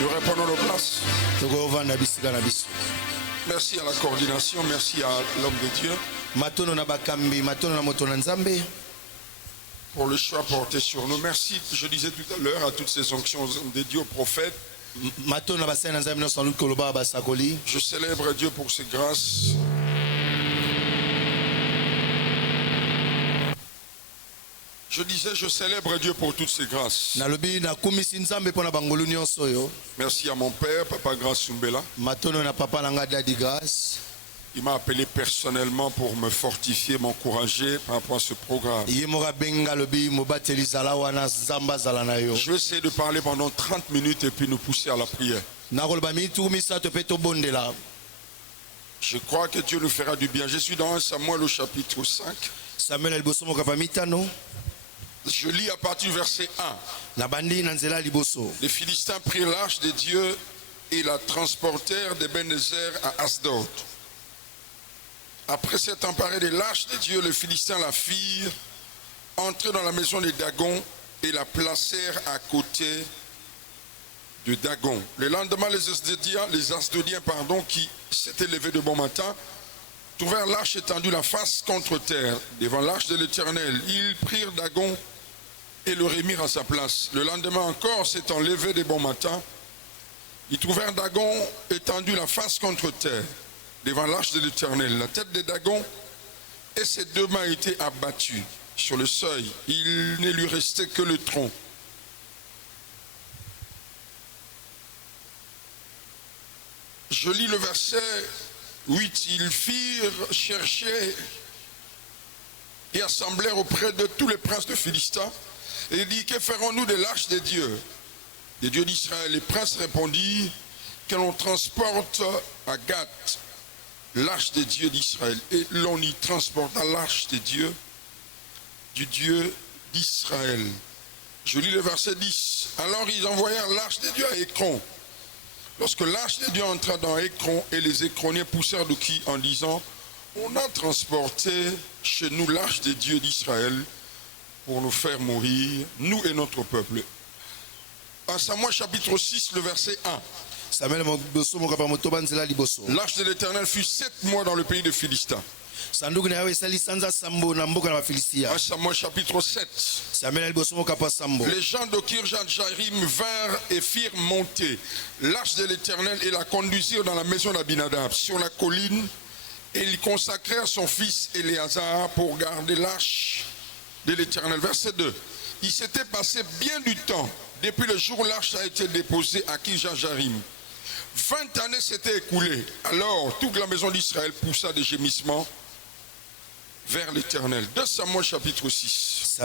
Nous reprenons nos places. Merci à la coordination, merci à l'homme de Dieu pour le choix porté sur nous. Merci, je disais tout à l'heure, à toutes ces onctions dédiées aux prophètes. Je célèbre Dieu pour ses grâces. Je disais, je célèbre Dieu pour toutes ses grâces. Merci à mon père, Papa Grace Sumbela. Il m'a appelé personnellement pour me fortifier, m'encourager par rapport à ce programme. Je vais essayer de parler pendant 30 minutes et puis nous pousser à la prière. Je crois que Dieu nous fera du bien. Je suis dans 1 Samuel au chapitre 5. Je lis à partir du verset 1. Les Philistins prirent l'arche de Dieu et la transportèrent d'Ebenezer à Asdod. Après s'être emparés de l'arche de Dieu, les Philistins la firent entrer dans la maison de Dagon et la placèrent à côté de Dagon. Le lendemain, les Asdodiens, qui s'étaient levés de bon matin, trouvèrent l'arche étendue la face contre terre devant l'arche de l'Éternel. Ils prirent Dagon et le remirent à sa place. Le lendemain encore, s'étant levés de bon matin, ils trouvèrent Dagon étendu la face contre terre devant l'arche de l'Éternel. La tête de Dagon et ses deux mains étaient abattues sur le seuil. Il ne lui restait que le tronc. Je lis le verset 8. Ils firent chercher et assemblèrent auprès de tous les princes de Philistins. Et il dit, que ferons-nous de l'arche des dieux d'Israël? Les princes répondirent, que l'on transporte à Gath l'arche des dieux d'Israël. Et l'on y transporta l'arche des dieux, du Dieu d'Israël. Je lis le verset 10. Alors ils envoyèrent l'arche des dieux à Écron. Lorsque l'arche des dieux entra dans Écron, et les Écroniens poussèrent de cris en disant, on a transporté chez nous l'arche des dieux d'Israël pour nous faire mourir, nous et notre peuple. En Samuel chapitre 6, le verset 1. L'arche de l'Éternel fut 7 mois dans le pays de Philistins. En Samuel chapitre 7. Les gens de Kirjat-Jarim vinrent et firent monter l'arche de l'Éternel et la conduisirent dans la maison d'Abinadab sur la colline, et ils consacrèrent son fils Éléazar pour garder l'arche de l'Éternel. Verset 2. Il s'était passé bien du temps depuis le jour où l'arche a été déposée à Kirjat-Jarim. 20 années s'étaient écoulées. Alors toute la maison d'Israël poussa des gémissements vers l'Éternel. 2 Samuel chapitre 6.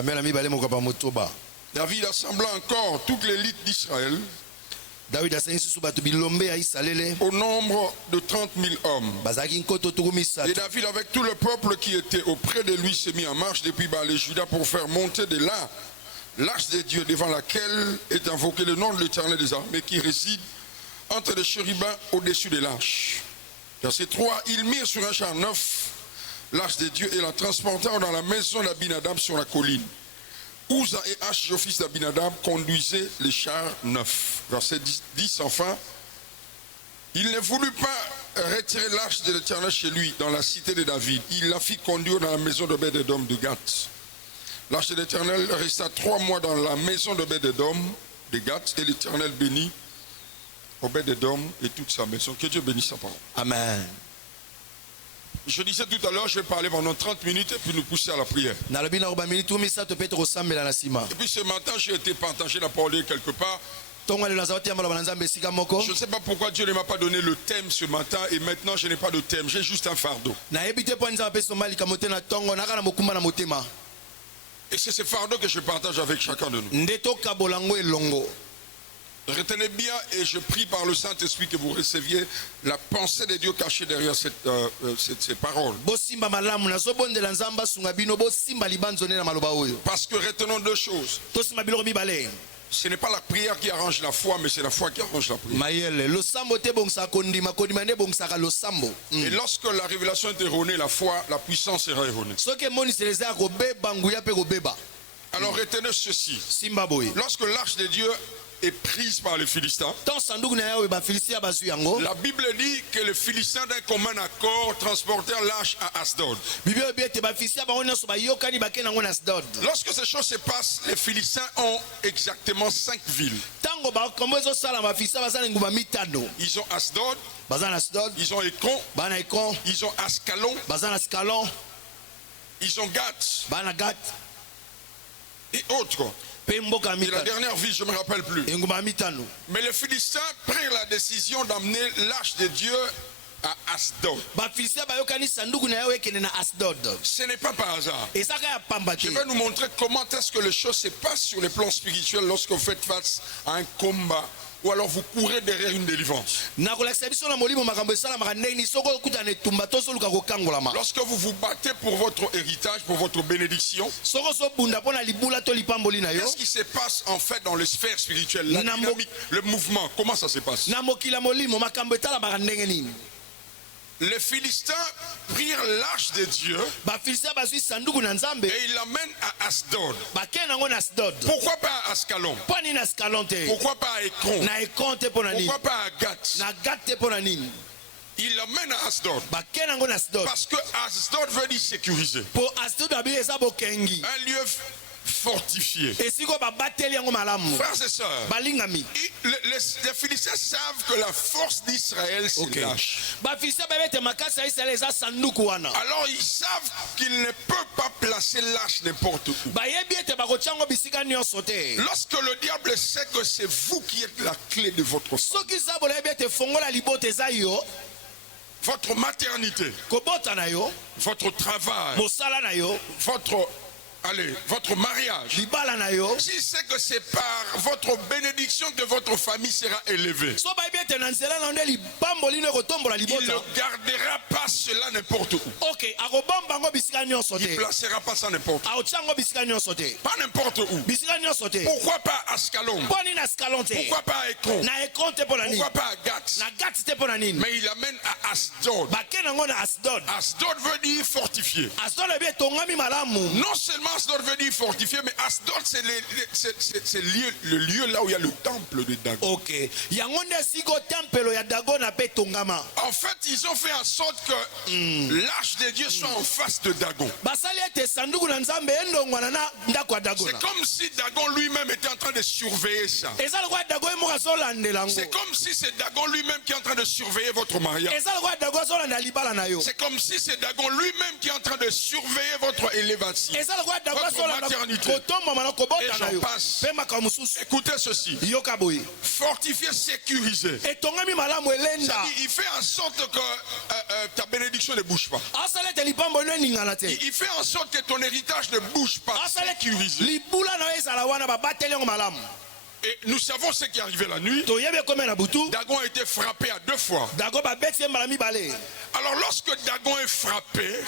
David assembla encore toute l'élite d'Israël au nombre de 30 000 hommes. Et David avec tout le peuple qui était auprès de lui s'est mis en marche depuis Baal et Juda pour faire monter de là l'arche de Dieu devant laquelle est invoqué le nom de l'Éternel des armées qui réside entre les chérubins au-dessus de l'arche. Verset 3. Ils mirent sur un char neuf l'arche de Dieu et la transportèrent dans la maison d'Abinadab sur la colline. Uza et Ach, fils d'Abinadab, conduisaient les chars neufs. Verset 10 enfin. Il ne voulut pas retirer l'arche de l'Éternel chez lui, dans la cité de David. Il la fit conduire dans la maison d'Obed-Edom de Gath. L'arche de l'Éternel resta 3 mois dans la maison d'Obed-Edom de Gath, et l'Éternel bénit Obed-Edom et toute sa maison. Que Dieu bénisse sa parole. Amen. Je disais tout à l'heure, je vais parler pendant 30 minutes et puis nous pousser à la prière. Et puis ce matin, j'ai été partager la parole quelque part. Je ne sais pas pourquoi Dieu ne m'a pas donné le thème ce matin et maintenant je n'ai pas de thème, j'ai juste un fardeau. Et c'est ce fardeau que je partage avec chacun de nous. Retenez bien et je prie par le Saint-Esprit que vous receviez la pensée de Dieu cachée derrière ces paroles. Parce que retenons 2 choses. Ce n'est pas la prière qui arrange la foi, mais c'est la foi qui arrange la prière. Et lorsque la révélation est erronée, la foi, la puissance sera erronée. Alors retenez ceci. Lorsque l'arche de Dieu est prise par les Philistins. La Bible dit que les Philistins d'un commun accord transportèrent l'arche à Asdod. Lorsque ces choses se passent, les Philistins ont exactement 5 villes. Ils ont Asdod, ils ont Ekron, ils ont Ascalon, ils ont Gath et autres. Et la dernière ville, je ne me rappelle plus. Mais les Philistins prirent la décision d'amener l'arche de Dieu à Asdod. Ce n'est pas par hasard. Je vais nous montrer comment est-ce que les choses se passent sur le plan spirituel lorsque vous faites face à un combat ou alors vous courez derrière une délivrance. Lorsque vous vous battez pour votre héritage, pour votre bénédiction, qu'est-ce qui se passe en fait dans les sphères spirituelles, la dynamique, le mouvement, comment ça se passe? Les Philistins prirent l'arche de Dieu et ils l'amènent à Asdod. Pourquoi pas à Ascalon? Pourquoi pas à Ekron? Pourquoi pas à Gath? Il l'amène à Asdod. Parce que Asdod veut dire sécuriser. Un lieu fortifié. Frères et sœurs, les Philistins savent que la force d'Israël se lâche. Alors ils savent qu'ils ne peuvent pas placer l'arche n'importe où. Lorsque le diable sait que c'est vous qui êtes la clé de votre foi, votre maternité, votre travail, votre mariage, si c'est que c'est par votre bénédiction que votre famille sera élevée, il ne gardera pas cela n'importe où. Il ne placera pas ça n'importe où. Pas n'importe où. Pourquoi pas à Ascalon? Pourquoi pas à Ekron? Pourquoi pas à Gath? Mais il amène à Asdod. Asdod veut dire fortifié. Non seulement Asdod veut dire fortifié, mais Asdod c'est le lieu là où il y a le temple de Dagon. En fait, ils ont fait en sorte que l'arche de Dieu soit en face de Dagon. C'est comme si Dagon lui-même était en train de surveiller ça. C'est comme si c'est Dagon lui-même qui est en train de surveiller votre mariage. C'est comme si c'est Dagon lui-même qui est en train de surveiller votre élévation, votre maternité. Et j'en passe. Écoutez ceci. Fortifié, sécurisé. Il fait en sorte que ta bénédiction ne bouge pas. Il fait en sorte que ton héritage ne bouge pas. Sécurisé. Et nous savons ce qui est arrivé la nuit. Dagon a été frappé à 2 fois. Alors lorsque Dagon est frappé,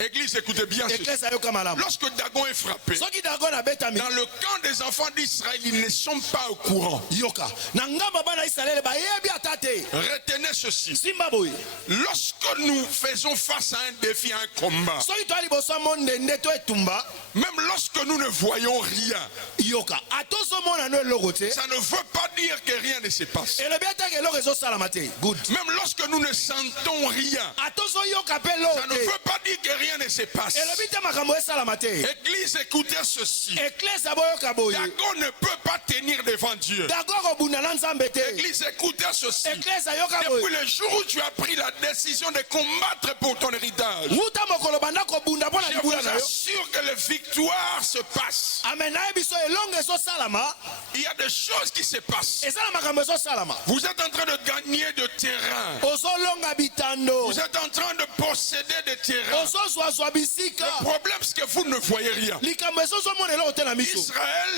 Église, écoutez bien ceci. Lorsque Dagon est frappé, dans le camp des enfants d'Israël, ils ne sont pas au courant. Retenez ceci. Lorsque nous faisons face à un défi, à un combat, même lorsque nous ne voyons rien, ça ne veut pas dire que rien ne se passe. Même lorsque nous ne sentons rien, ça ne veut pas dire que rien ne se passe. Église, écoutez ceci. Dagon ne peut pas tenir devant Dieu. Église, écoutez ceci. Depuis le jour où tu as pris la décision de combattre pour ton héritage, je vous assure que les victoires se passent. Il y a des choses qui se passent. Vous êtes en train de gagner de terrain. Vous êtes en train de posséder des terrains. Le problème, c'est que vous ne voyez rien. Israël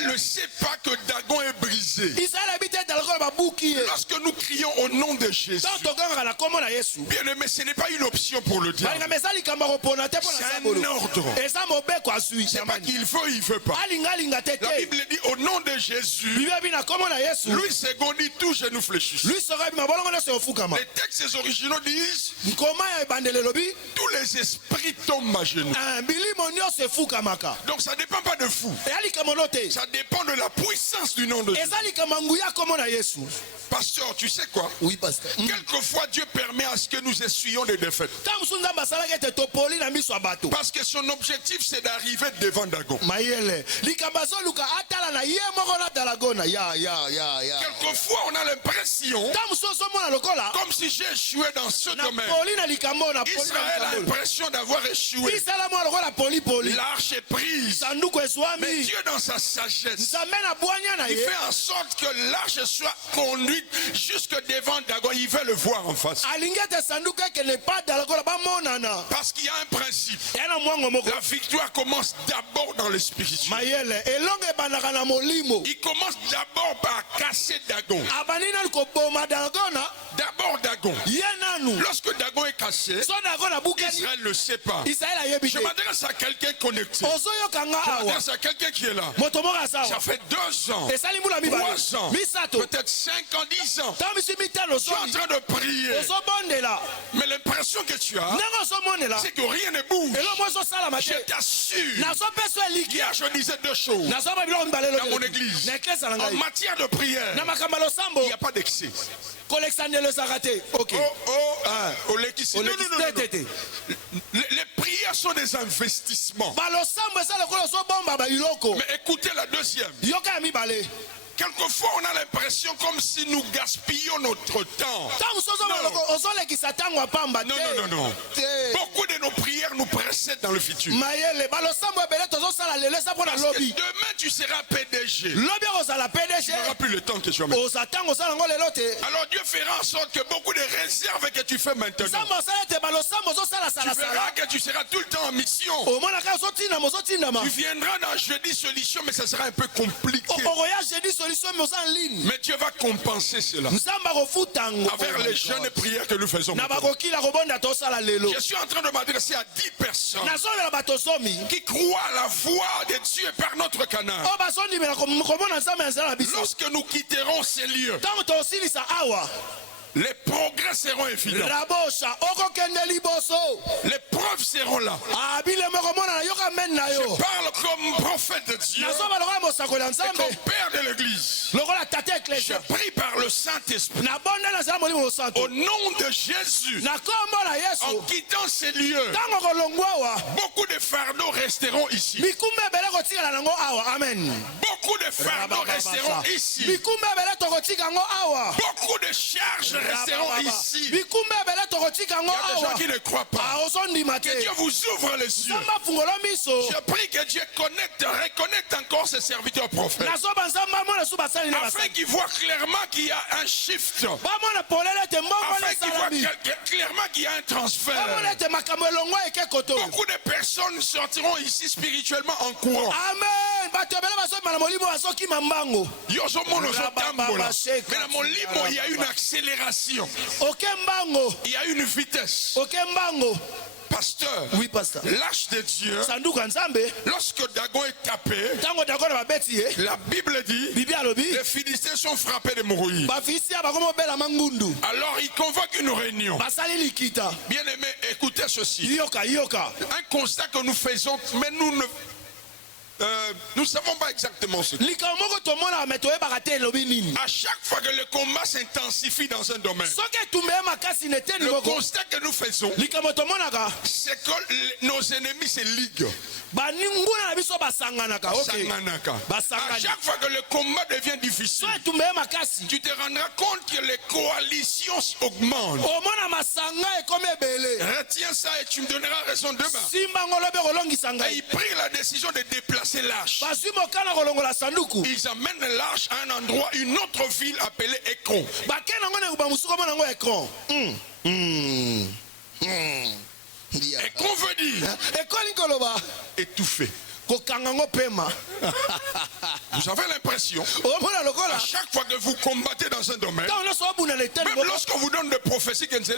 ne sait pas que Dagon est brisé. Lorsque nous crions au nom de Jésus, bien aimé, ce n'est pas une option pour le diable. C'est un ordre. C'est pas qu'il veut, il veut pas. La Bible dit au nom de Jésus, lui secondi tout genou fléchisse. Les textes originaux disent tous les esprits tombent à genoux. Donc ça ne dépend pas de fou. Ça dépend de la puissance du nom de Jésus. Pasteur, tu sais quoi? Oui, pasteur. Quelquefois Dieu permet à ce que nous essuyions des défaites. Parce que son objectif c'est d'arriver devant Dagon. Quelquefois on a l'impression comme si j'ai échoué dans ce domaine. Israël a l'impression d'avoir échoué. L'arche est prise. Mais Dieu dans sa sagesse, il fait en sorte que l'arche soit conduite jusque devant Dagon. Il veut le voir en face. Parce qu'il y a un principe. La victoire commence d'abord dans le spirituel. Il commence d'abord par casser Dagon. D'abord Dagon. Lorsque Dagon est cassé, Israël ne sait pas. Je m'adresse à quelqu'un connecté. Je m'adresse à quelqu'un qui est là. Ça fait 2 ans, 3 ans, peut-être 5 ans, 10 ans. Tu es en train de prier. Mais l'impression que tu as, c'est que rien ne bouge. Je t'assure. Hier, je disais 2 choses dans mon église. En matière de prière, il n'y a pas d'excès. Les prières sont des investissements. Mais écoutez la deuxième. Quelquefois, on a l'impression comme si nous gaspillions notre temps. Non. Beaucoup de nos prières nous précèdent dans le futur. Parce que demain, tu seras PDG. Tu n'auras plus le temps que tu as maintenant. Alors Dieu fera en sorte que beaucoup de réserves que tu fais maintenant, tu verras que tu seras tout le temps en mission. Tu viendras dans Jeudi Solution, mais ça sera un peu compliqué. Mais Dieu va compenser cela avec les jeunes prières que nous faisons. Je suis en train de m'adresser à 10 personnes qui croient à la voix de Dieu par notre canal. Lorsque nous quitterons ces lieux, les progrès seront évidents. Les preuves seront là. Je parle comme prophète de Dieu et comme père de l'église. Je prie par le Saint-Esprit. Au nom de Jésus, en quittant ces lieux, beaucoup de fardeaux resteront ici. Beaucoup de fardeaux resteront ici. Beaucoup de charges resteront ici. Il y a des gens qui ne croient pas. Que Dieu vous ouvre les yeux. Je prie que Dieu reconnecte encore ses serviteurs prophètes. Afin qu'ils voient clairement qu'il y a un shift. Afin qu'ils voient clairement qu'il y a un transfert. Beaucoup de personnes sortiront ici spirituellement en courant. Mais dans mon limo, il y a une accélération. Il y a une vitesse. Pasteur, oui, pasteur. L'arche de Dieu, lorsque Dagon est tapé, la Bible dit les Philistins sont frappés de mourir. Alors il convoque une réunion. Bien aimé, écoutez ceci. Un constat que nous faisons, mais nous ne savons pas exactement ce que c'est. À chaque fois que le combat s'intensifie dans un domaine, le constat que nous faisons, c'est que nos ennemis se liguent. À chaque fois que le combat devient difficile, tu te rendras compte que les coalitions augmentent. Retiens ça et tu me donneras raison demain. Et il prit la décision de déplacer l'arche. Ils amènent l'arche à un endroit, une autre ville appelée Écron. Et qu'on veut dire étouffé. Vous avez l'impression, à chaque fois que vous combattez dans un domaine, même lorsqu'on vous donne des prophéties, qu'est-ce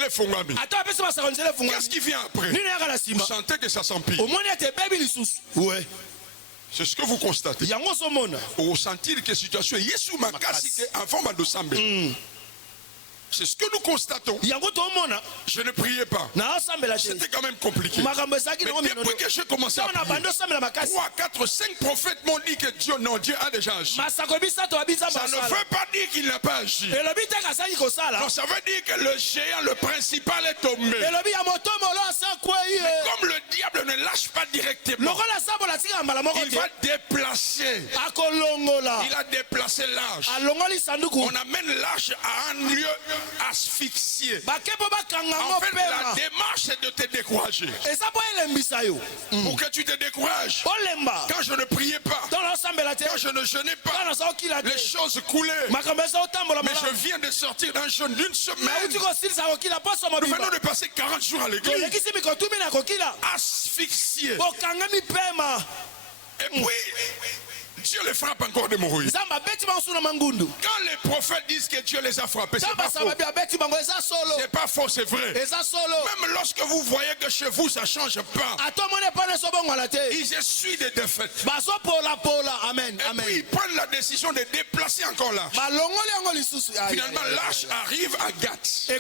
qui vient après? Vous sentez que ça s'empire. Ouais. C'est ce que vous constatez. Vous sentez que la situation est en forme de sambe. C'est ce que nous constatons. Je ne priais pas. C'était quand même compliqué. Mais depuis que j'ai commencé à prier, 3, 4, 5 prophètes m'ont dit que Dieu a déjà agi. Ça ne veut pas dire qu'il n'a pas agi. Non, ça veut dire que le géant, le principal est tombé. Mais comme le diable ne lâche pas directement, il va déplacer. Il a déplacé l'âge. On amène l'âge à un lieu asphyxié. En fait, la démarche c'est de te décourager. Pour que tu te décourages. Quand je ne priais pas, quand je ne jeûnais pas, les choses coulaient. Mais je viens de sortir d'un jeûne d'une semaine. Nous venons de passer 40 jours à l'église. Asphyxié. Et puis Dieu les frappe encore d'hémorroïdes. Quand les prophètes disent que Dieu les a frappés, c'est pas faux. C'est pas faux, c'est vrai. Même lorsque vous voyez que chez vous ça ne change pas, ils essuient des défaites. Amen. Et puis ils prennent la décision de déplacer encore l'âge. Finalement, l'âge arrive à Gath.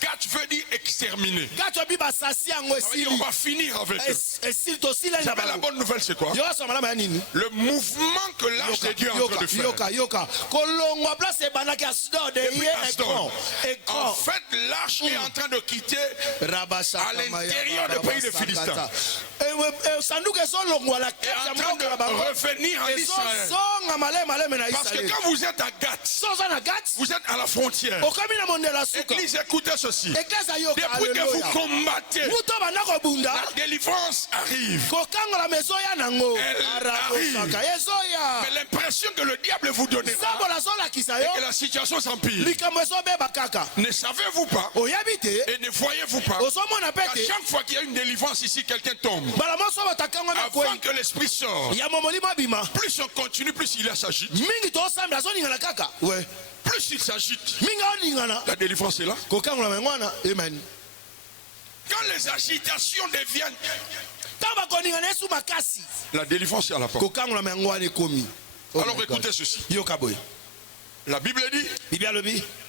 Gath veut dire exterminer. On va finir avec eux. Vous savez, la bonne nouvelle, c'est quoi? Le mouvement que l'âge de Dieu est en train de faire. En fait, l'âge est en train de quitter à l'intérieur du pays de Philistins. Et en train de revenir en Israël. Parce que quand vous êtes à Gath, vous êtes à la frontière. Église, écoutez ceci. Depuis que vous combattez, la délivrance arrive. Elle arrive. Mais l'impression que le diable vous donnera et que la situation s'empire. Ne savez-vous pas et ne voyez-vous pas qu'à chaque fois qu'il y a une délivrance ici, quelqu'un tombe. Avant que l'esprit sorte, plus on continue, plus il s'agite. Plus il s'agite, la délivrance est là. Quand les agitations deviennent, la délivrance est à la porte. Alors écoutez ceci. La Bible dit,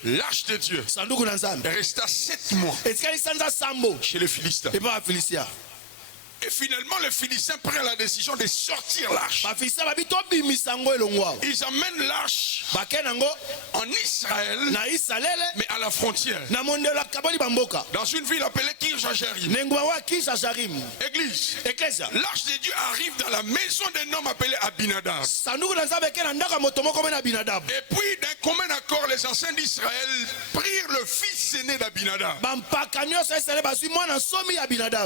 l'âge de Dieu resta 7 mois chez les Philistins. Et finalement, les Philistins prennent la décision de sortir l'arche. Ils emmènent l'arche en Israël, mais à la frontière. Dans une ville appelée Kirjajarim. Église. L'arche de Dieu arrive dans la maison d'un homme appelé Abinadab. Et puis, d'un commun accord, les anciens d'Israël prirent le fils aîné d'Abinadab.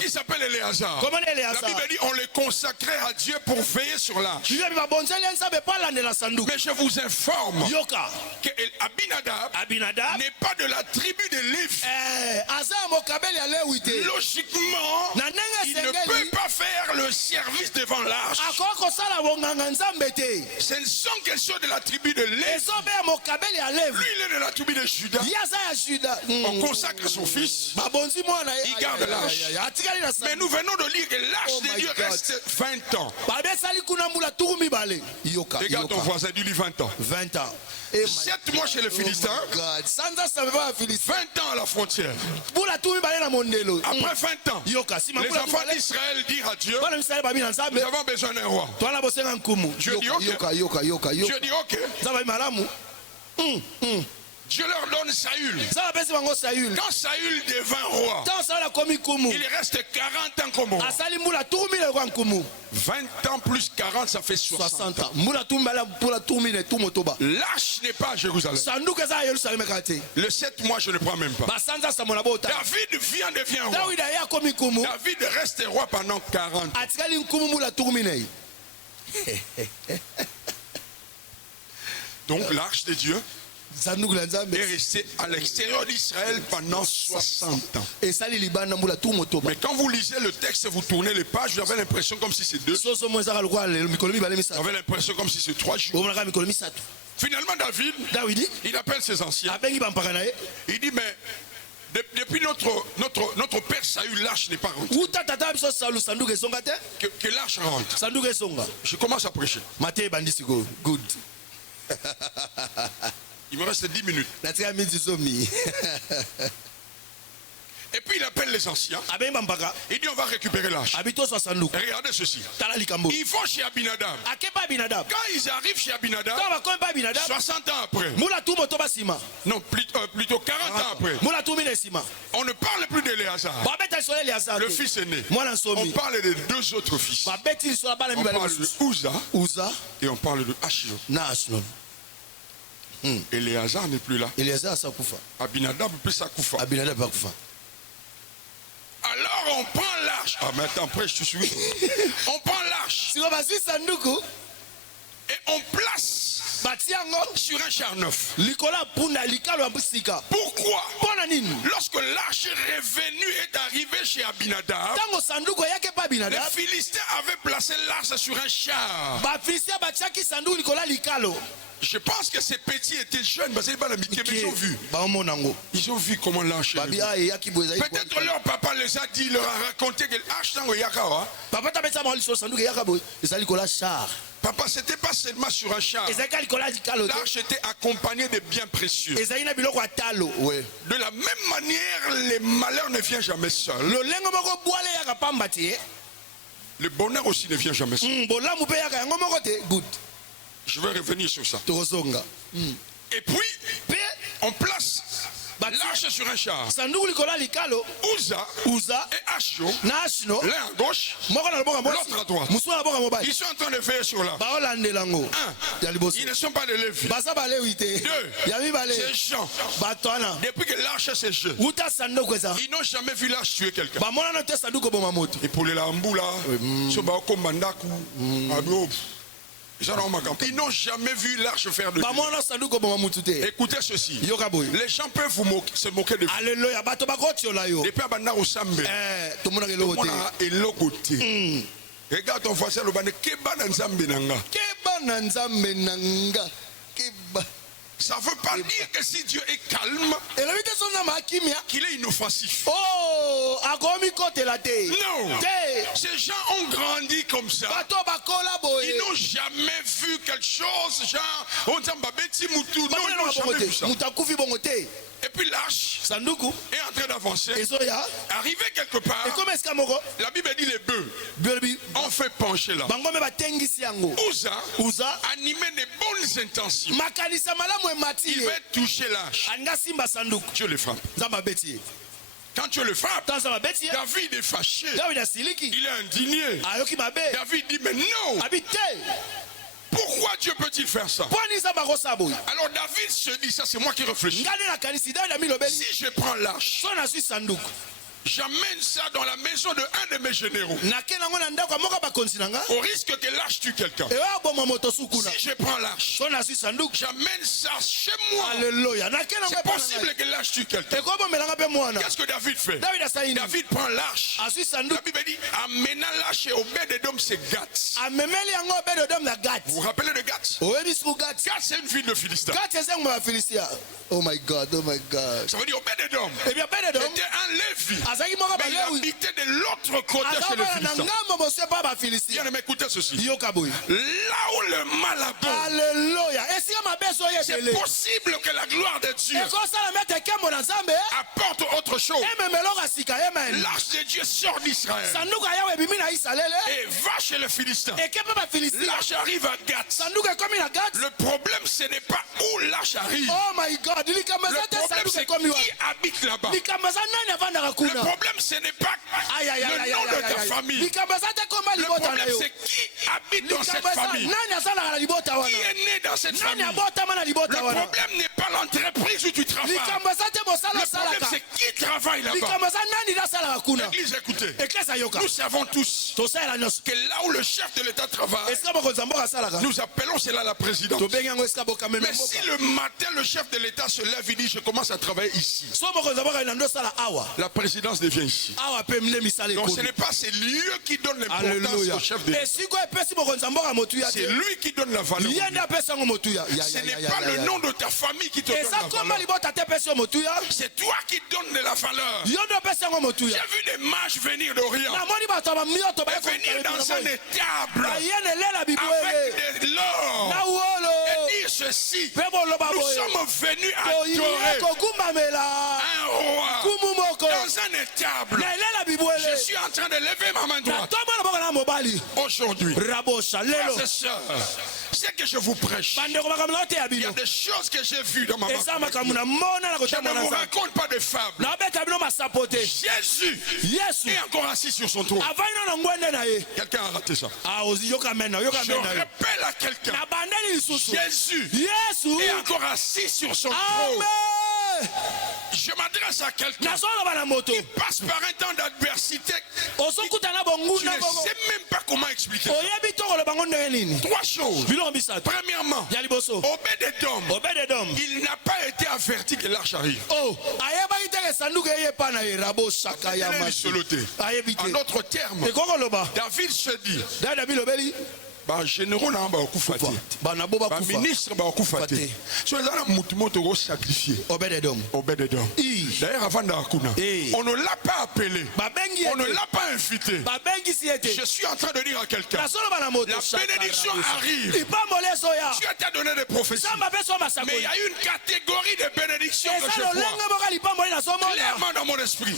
Il s'appelle Éléazar. La Bible dit on les consacrait à Dieu pour veiller sur l'arche. Mais je vous informe que Abinadab n'est pas de la tribu de Lévi. Logiquement, il ne peut pas faire le service devant l'arche. Ce ne sont que ceux de la tribu de Lévi. Lui, il est de la tribu de Juda. On consacre son fils. Il garde l'arche. Mais nous venons de lire que l'arche de Dieu reste 20 ans. Regarde ton voisin, dis-lui 20 ans. 7 mois chez les Philistins, 20 ans à la frontière. Après 20 ans, les enfants d'Israël dirent à Dieu, nous avons besoin d'un roi. Dieu dit ok. Dieu dit ok. Dieu leur donne Saül. Quand Saül devint roi, il reste 40 ans comme roi. 20 ans plus 40, ça fait 60 ans. L'arche n'est pas à Jérusalem. Le 7 mois, je ne prends même pas. David vient devient roi. David reste roi pendant 40 ans. Donc l'arche de Dieu est resté à l'extérieur d'Israël pendant 60 ans. Mais quand vous lisez le texte et vous tournez les pages, vous avez l'impression comme si c'est 2 jours. Vous avez l'impression comme si c'est 3 jours. Finalement, David, il appelle ses anciens. Il dit, mais depuis notre père Saül, l'arche n'est pas rentrée. Que l'arche rentre. Je commence à prêcher. Good. Il me reste 10 minutes. Et puis il appelle les anciens. Il dit on va récupérer l'arche. Regardez ceci. Ils vont chez Abinadab. Quand ils arrivent chez Abinadab, 60 ans après. Non, plutôt 40 ans après. On ne parle plus d'Éléazar, le fils aîné. On parle de 2 autres fils. On parle de Uza et on parle de Achio. Éléazar n'est plus là. Abinadab peut s'accoufa. Alors on prend l'arche. Ah mais attends, après je te suis. On prend l'arche. Et on place sur un char neuf. Pourquoi? Lorsque l'arche revenue est arrivée chez Abinadab, les Philistins avaient placé l'arche sur un char. Je pense que ces petits étaient jeunes, mais ils ont vu. Ils ont vu comment l'arche est venue. Peut-être leur papa les a dit, leur a raconté que l'arche Papa, c'était pas seulement sur un char. L'arche était accompagnée de biens précieux. De la même manière, les malheurs ne viennent jamais seuls. Le bonheur aussi ne vient jamais seul. Je vais revenir sur ça. Et puis, on place l'arche sur un char. Uza et Achio, l'un à gauche, l'autre à droite. Ils sont en train de veiller sur l'arche. Ils ne sont pas des Lévites. 2, c'est Jean. Depuis que l'arche s'est jetée, ils n'ont jamais vu l'arche tuer quelqu'un. Et pour les Lamboula, ils n'ont jamais vu l'arche faire de Dieu. Écoutez ceci. Les gens peuvent se moquer de vous. Depuis Abanda au Sambe, regarde ton voisin, ça ne veut pas dire que si Dieu est calme, qu'il est inoffensif. Non. Ces gens ont grandi comme ça. Ils n'ont jamais vu quelque chose, genre, on dit, non, ils n'ont jamais vu ça. Et puis l'arche est en train d'avancer. Arrivé quelque part, la Bible dit les bœufs ont fait pencher là. Uza animé de bonnes intentions. Il va toucher l'arche. Dieu le frappe. Quand tu le frappes, David est fâché. Il est indigné. David dit mais non. Pourquoi Dieu peut-il faire ça? Alors David se dit, ça c'est moi qui réfléchis. Si je prends l'arche, j'amène ça dans la maison de un de mes généraux, au risque que l'arche tue quelqu'un. Si je prends l'arche, j'amène ça chez moi. C'est possible que l'arche tue quelqu'un. Qu'est-ce que David fait? David prend l'arche. La Bible dit, amena l'arche au Obed-Edom, c'est Gath. Vous vous rappelez de Gath? Gath, c'est une ville de Philistins. Oh my God. Ça veut dire Obed-Edom était un Lévi. Mais il habitait de l'autre côté chez les Philistins. Bien, mais écoutez ceci. Là où le mal abonde, c'est possible que la gloire de Dieu apporte autre chose. L'arche de Dieu sort d'Israël et va chez les Philistins. L'arche arrive à Gath. Le problème, ce n'est pas où l'arche arrive. Oh my God. Le problème, c'est qui habite là-bas. Le problème, ce n'est pas le nom de ta famille. Le problème, c'est qui habite dans cette famille. Qui est né dans cette famille. Le problème n'est pas l'entreprise où tu travailles. Le problème, c'est qui travaille là-bas. L'église, écoutez. écoutez, nous savons tous que là où le chef de l'État travaille, nous appelons cela la présidence. Mais si le matin le chef de l'État se lève et dit je commence à travailler ici, la présidence devient ici. Donc ce n'est pas ces lieux qui donnent l'importance au chef de l'État. C'est lui qui donne la valeur. Ce n'est pas le nom de ta famille qui te donne la valeur. C'est toi qui donnes de la valeur. J'ai vu des mages venir d'Orient et venir dans un étable avec de l'or et dire ceci: nous sommes venus adorer un roi dans un étable. Je suis en train de lever ma main droite aujourd'hui. Frères et sœurs, c'est que je vous prêche. Il y a des choses que j'ai vues dans ma vie. Je ne vous raconte pas de fables. Jésus est encore assis sur son trône. Quelqu'un a raté ça. Je rappelle à quelqu'un: Jésus est encore assis sur son trône. Je m'adresse à quelqu'un qui passe par un temps d'adversité. Tu ne sais même pas comment expliquer ça. Trois choses. Premièrement, Obed-Edom, il n'a pas été averti que l'arche arrive. En d'autres termes, David se dit: généraux n'a pas sacrifié. Ministre n'a pas sacrifié. Obed-Edom. D'ailleurs, avant d'Akuna, on ne l'a pas appelé. On ne l'a pas invité. Je suis en train de dire à quelqu'un: la bénédiction arrive. Dieu t'a donné des prophéties. Mais il y a une catégorie de bénédiction que je vois clairement dans mon esprit.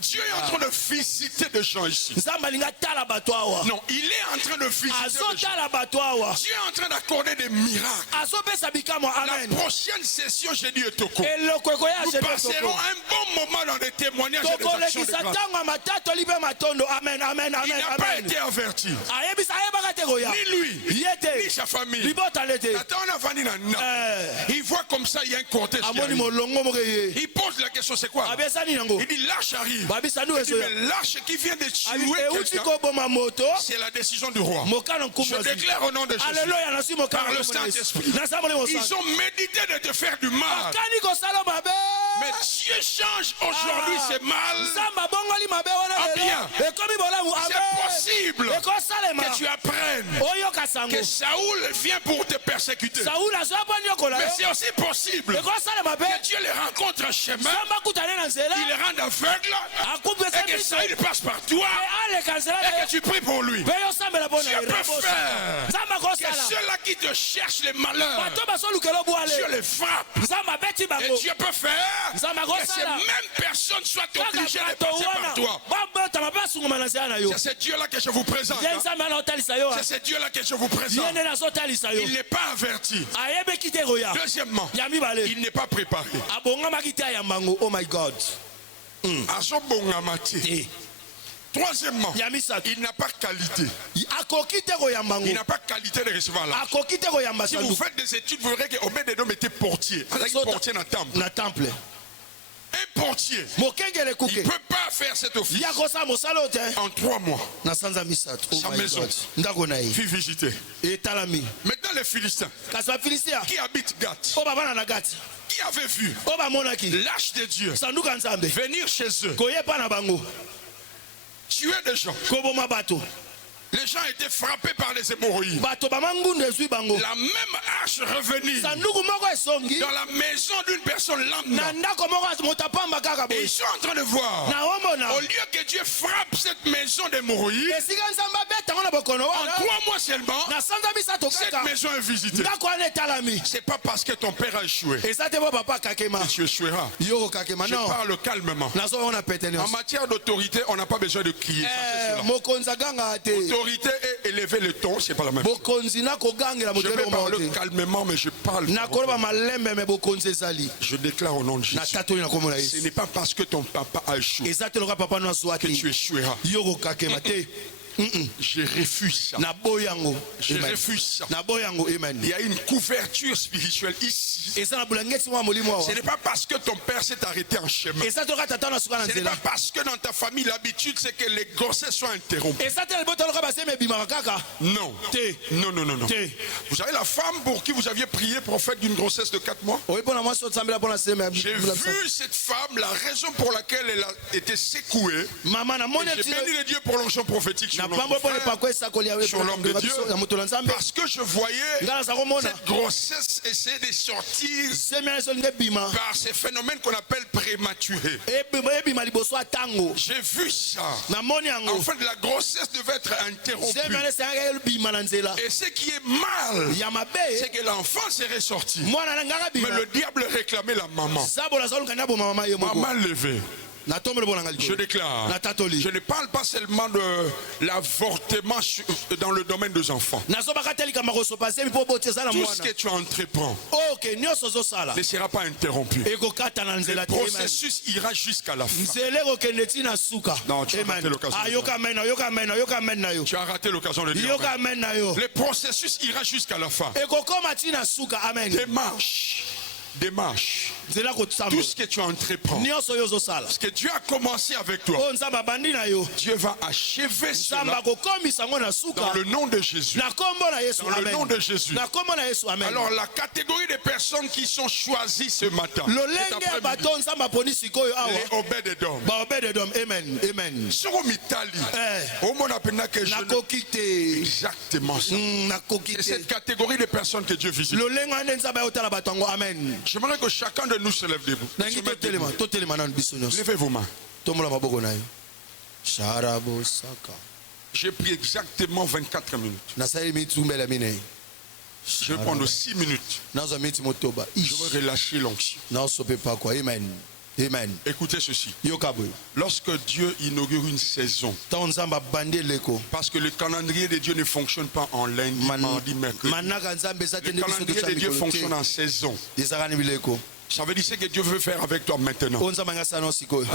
Dieu est en train de visiter des gens ici. Non, il est en train de visiter des gens. Dieu est en train d'accorder des miracles. La prochaine session, j'ai dit Etoko, nous passerons un bon moment dans des témoignages et des actions de grâce. Il n'a pas été averti. Ni lui, ni sa famille. Il voit comme ça, il y a un cortège qui arrive. Il pose la question: c'est quoi? Il dit: l'arche arrive. Il dit: mais l'arche qui vient de tuer quelqu'un, c'est la décision du roi. Je déclare au nom de Jésus, par le Saint-Esprit, ils ont médité de te faire du mal. Mais Dieu change aujourd'hui ces mal en bien. C'est possible que tu apprennes que Saoul vient pour te persécuter. Mais c'est aussi possible que Dieu les rencontre un chemin, il les rend aveugles, et que Saoul passe par toi et que tu pries pour lui. Dieu peut faire que ceux-là qui te cherchent les malheurs, Dieu les frappe. Et Dieu peut faire que ces mêmes personnes soient obligées de passer par toi. C'est ce Dieu-là que je vous présente. C'est ce Dieu-là que je vous présente. Il n'est pas averti. Deuxièmement, il n'est pas préparé. Oh my God. Troisièmement, il n'a pas qualité. Il n'a pas qualité de recevoir l'arche. Si vous faites des études, vous verrez que Obed-Edom était portier. Portier dans le temple. Un portier, il ne peut pas faire cet office en 3 mois. Sa maison, fut visitée. Maintenant les Philistins qui habitent Gath, qui avaient vu l'arche de Dieu venir chez eux, tuer des gens. Les gens étaient frappés par les hémorroïdes. La même arche revenue dans la maison d'une personne lambda. Et ils sont en train de voir, au lieu que Dieu frappe cette maison d'hémorroïdes, en 3 mois seulement, cette maison est visitée. C'est pas parce que ton père a échoué que tu échoueras. Je parle calmement. En matière d'autorité, on n'a pas besoin de crier. Autorité et élever le ton, c'est pas la même chose. Je vais parler calmement, mais je parle. Je déclare au nom de Jésus. Ce n'est pas parce que ton papa a échoué que tu échoueras. Je refuse ça. Je refuse ça. Il y a une couverture spirituelle ici. Ce n'est pas parce que ton père s'est arrêté en chemin. Ce n'est pas parce que dans ta famille l'habitude c'est que les grossesses soient interrompues. Non. Non, non, non, non. Vous savez la femme pour qui vous aviez prié prophète d'une grossesse de 4 mois? J'ai vu cette femme, la raison pour laquelle elle a été secouée. J'ai béni le Dieu pour l'onction prophétique sur l'homme de Dieu. Parce que je voyais cette grossesse essayer de sortir par ces phénomènes qu'on appelle prématurés. J'ai vu ça. En fait, la grossesse devait être interrompue. Et ce qui est mal, c'est que l'enfant serait sorti. Mais le diable réclamait la maman. Maman levée. Je déclare, je ne parle pas seulement de l'avortement dans le domaine des enfants. Tout ce que tu entreprends ne sera pas interrompu. Le processus ira jusqu'à la fin. Non, tu as raté l'occasion. Tu as raté l'occasion de dire. Le processus ira jusqu'à la fin. Démarche. Tout ce que tu entreprends, ce que Dieu a commencé avec toi, Dieu va achever cela dans le nom de Jésus. Dans le nom de Jésus. Alors la catégorie des personnes qui sont choisies ce matin, les Obed-Edom. Amen. Exactement ça. C'est cette catégorie de personnes que Dieu visite. J'aimerais que chacun de nous se lève debout. Levez vos mains. J'ai pris exactement 24 minutes. Je vais prendre 6 minutes. Je vais relâcher l'onction. Amen. Écoutez ceci. Lorsque Dieu inaugure une saison, parce que le calendrier de Dieu ne fonctionne pas en lundi, mardi, mercredi. Le calendrier de Dieu fonctionne en saison. Ça veut dire ce que Dieu veut faire avec toi maintenant. Ça ne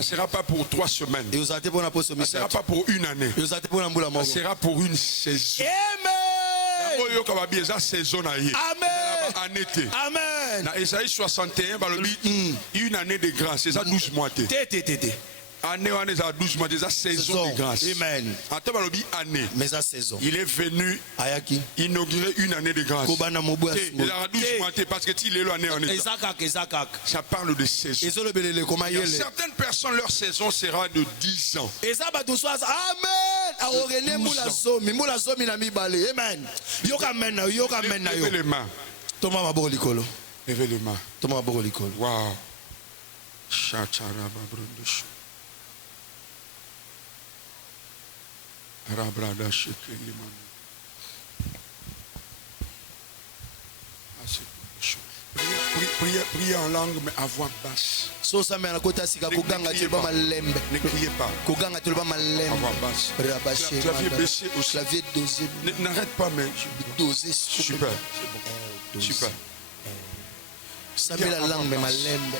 sera pas pour 3 semaines. Ça ne sera pas pour une année. Ça sera pour une saison. Amen. Dans Ésaïe 61, une année de grâce, c'est ça 12 mois. Année, ça 12 mois, c'est saison de grâce. Amen. Il est venu inaugurer une année de grâce. Il a 12 mois parce que il est l'année en état. Ça parle de saison. Il y a certaines personnes, leur saison sera de 10 ans. Amen. Levez les mains. Levez les mains. Wow. Priez en langue mais à voix basse. Ne criez pas. À voix basse. Clavier baissé aussi. N'arrête pas mais super. Super. Sabela langue malembe.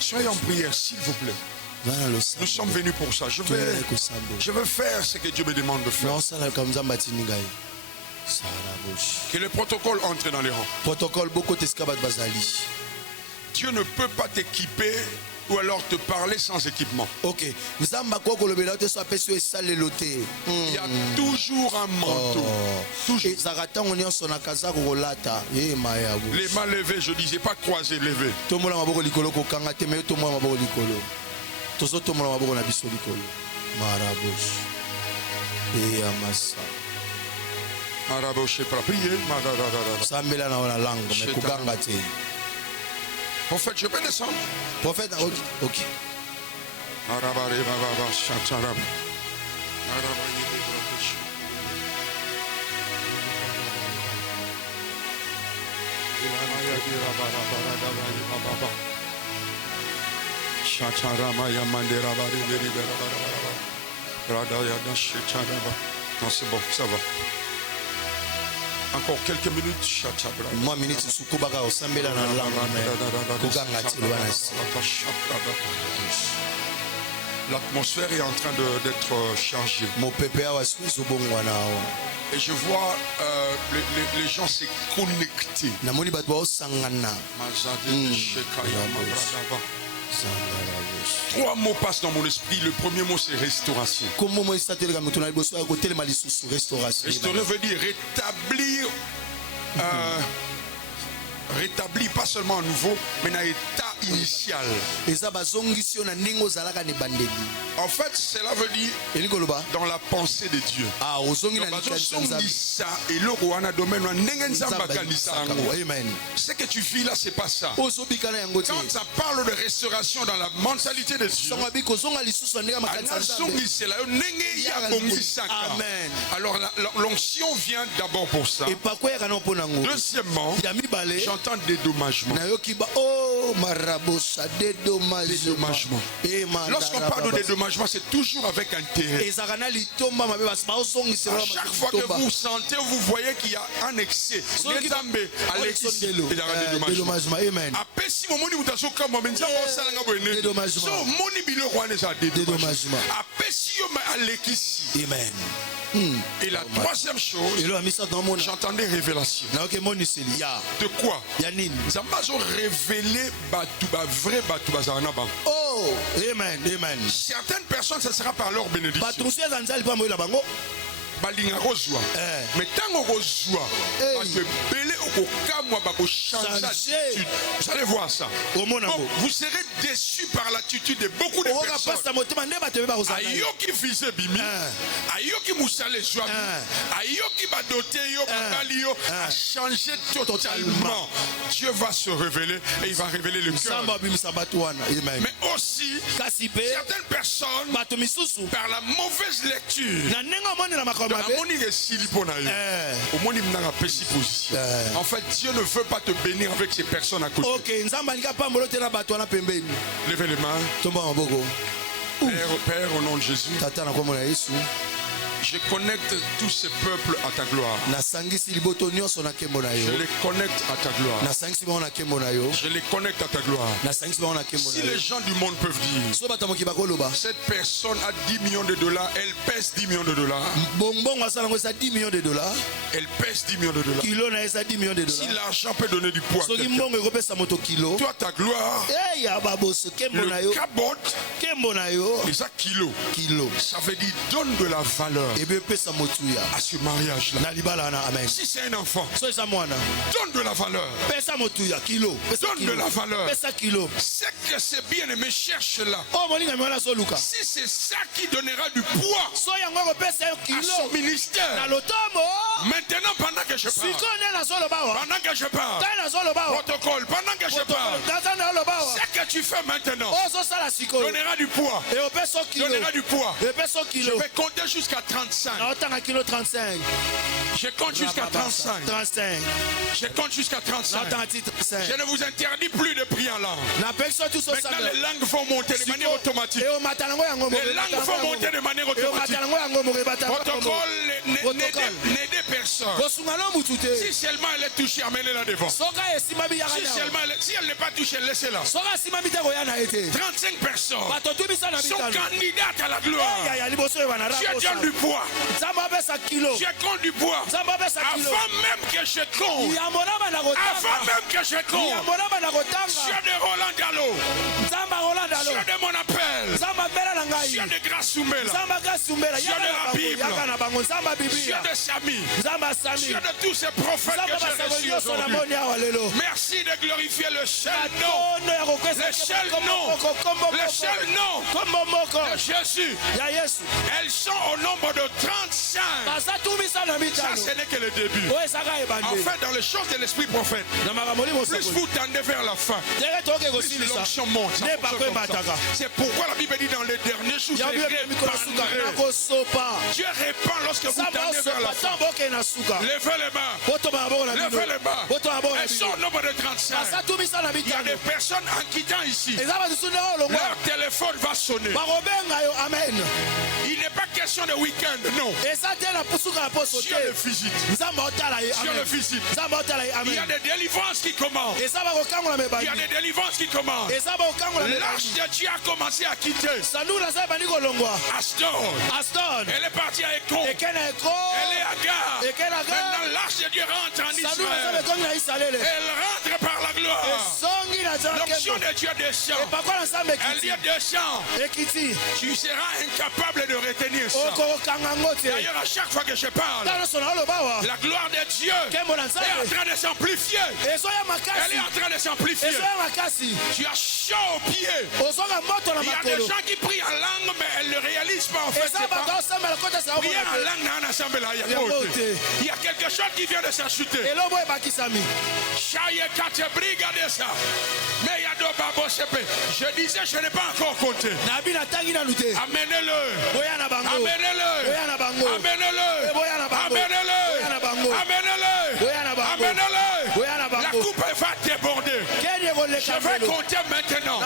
Soyez en prière s'il vous plaît. Nous sommes venus pour ça. Je veux faire ce que Dieu me demande de faire. Que le protocole entre dans les rangs. Dieu ne peut pas t'équiper ou alors te parler sans équipement. Ok. Il y a toujours un manteau. Toujours. Les mains levées, je disais pas croisées, levées. Prophète, je peux descendre. Prophète, ok. Non, c'est bon, ça va. Encore quelques minutes. Moi minute sukubaka osambela na langa kuganga tilwana. L'atmosphère est en train d'être chargée. Et je vois les gens se connecter. Trois mots passent dans mon esprit. Le premier mot c'est restauration. Restaurer veut dire rétablir. Rétabli pas seulement à nouveau, mais dans l'état initial. En fait, cela veut dire dans la pensée de Dieu. Ce que tu vis là, c'est pas ça. Quand ça parle de restauration dans la mentalité de Dieu, alors l'onction vient d'abord pour ça. Deuxièmement, j'entends dédommagement. Dédommagement. Lorsqu'on parle de dédommagement, c'est toujours avec intérêt. À chaque fois que vous sentez, vous voyez qu'il y a un excès. Dédommagement. Amen. Et la troisième chose, j'entendais révélation. De quoi? Oh, amen, amen. Certaines personnes, ce sera par leur bénédiction. Mais tant qu'on reçoit, vous allez voir ça. Donc, vous serez déçus par l'attitude de beaucoup de personnes. Ayoki vise bimi, ayoki moussale joie, ayoki badote yo, bakalio, a changé totalement. Dieu va se révéler et il va révéler le cœur. Mais aussi, certaines personnes, par la mauvaise lecture, en fait, Dieu ne veut pas te bénir avec ces personnes à côté. Levez les mains. Père, au nom de Jésus, je connecte tous ces peuples à ta gloire. Je les connecte à ta gloire. Je les connecte à ta gloire. Si les gens du monde peuvent dire, cette personne a 10 millions de dollars, elle pèse 10 millions de dollars. Elle pèse 10 millions de dollars. Si l'argent peut donner du poids, toi ta gloire, le cabot, les kilos, ça veut dire donne de la valeur à ce mariage là. Si c'est un enfant, donne de la valeur. Donne de la valeur. C'est que c'est bien aimé, cherche là. Si c'est ça qui donnera du poids à son ministère. Maintenant, pendant que je parle, protocole, pendant que je parle, ce que tu fais maintenant donnera du poids. Donnera du poids. Je vais compter jusqu'à 35. Je compte jusqu'à 35. Je compte jusqu'à 35. Je ne vous interdis plus de prier en langue. Maintenant, les langues vont monter de manière automatique. Les langues vont monter de manière automatique. Protocole, n'aidez personne. Si seulement elle est touchée, amenez-la devant. Si elle n'est pas touchée, laissez-la. 35 personnes sont candidates à la gloire. Dieu donne du poids. Dieu compte du poids. Avant même que je compte. Avant même que je compte. Dieu de Roland Gallo. Dieu de mon appel. Dieu de Grassoumela. Dieu de la Bible. Dieu de Sami. Dieu de tous ces prophètes que j'ai reçus aujourd'hui. Merci de glorifier le seul nom. Le seul nom. Le seul nom de Jésus. Elles sont au nombre de 35. Ça, ce n'est que le début. En fait, dans les choses de l'esprit prophète, plus vous tendez vers la fin, plus l'onction monte. C'est pourquoi la Bible dit dans les derniers jours, Dieu répand lorsque vous tendez vers la fin. Levez les mains. Levez les mains. Elles sont au nombre de 35. Il y a des personnes en quittant ici, leur téléphone va sonner. Il n'est pas question de week-end, non. Dieu le visite. Dieu le visite. Il y a des délivrances qui commencent. Il y a des délivrances qui commencent. L'arche de Dieu a commencé à quitter Ashdod. Elle est partie à Ekron. Elle est à Gare. Maintenant l'arche de Dieu rentre en Israël. Elle rentre par la gloire. L'onction de Dieu descend. Elle y descend. Tu seras incapable de retenir ça. D'ailleurs, à chaque fois que je parle, la gloire de Dieu est en train de s'amplifier. Elle est en train de s'amplifier. Tu as chaud aux pieds. Il y a des gens qui prient en langue, mais elles ne le réalisent pas en fait. Prier en langue dans un ensemble là, il y a quelque chose qui vient de s'ajouter. Mais il y a deux babos. Je disais, je n'ai pas encore compté. Amenez-le. Amenez-le. La coupe va déborder. Je vais compter maintenant.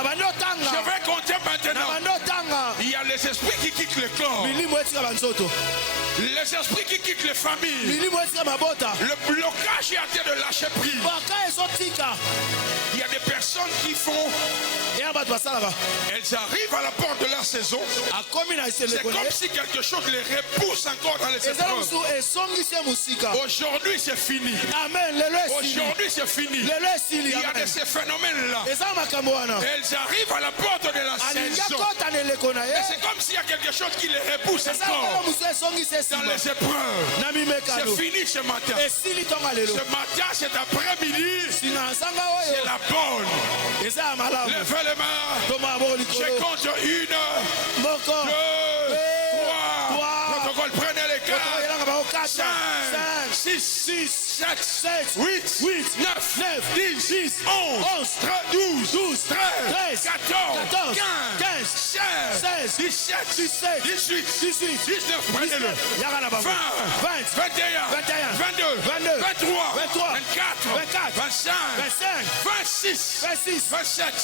Il y a les esprits qui quittent le corps. Les esprits qui quittent les familles. Le blocage est en train de lâcher prise. Il y a des personnes qui font. Elles arrivent à la porte de la saison. C'est comme si quelque chose les repousse encore dans les épreuves. Aujourd'hui c'est fini. Aujourd'hui c'est fini. Il y a de ces phénomènes-là. Elles arrivent à la porte de la saison. Et c'est comme s'il y a quelque chose qui les repousse encore dans les épreuves. C'est fini ce matin. Ce matin, cet après-midi, c'est la bonne. Levez les mains. Je compte 1, 2, 3. Protocole, prenez les 4, 5, 6, 7, 8, 9, 10, 11, 12, 13, 14, 15, 16, 17, 18, 19, prenez-le. 20, 21, 22, 23, 24, 25, 26, 27,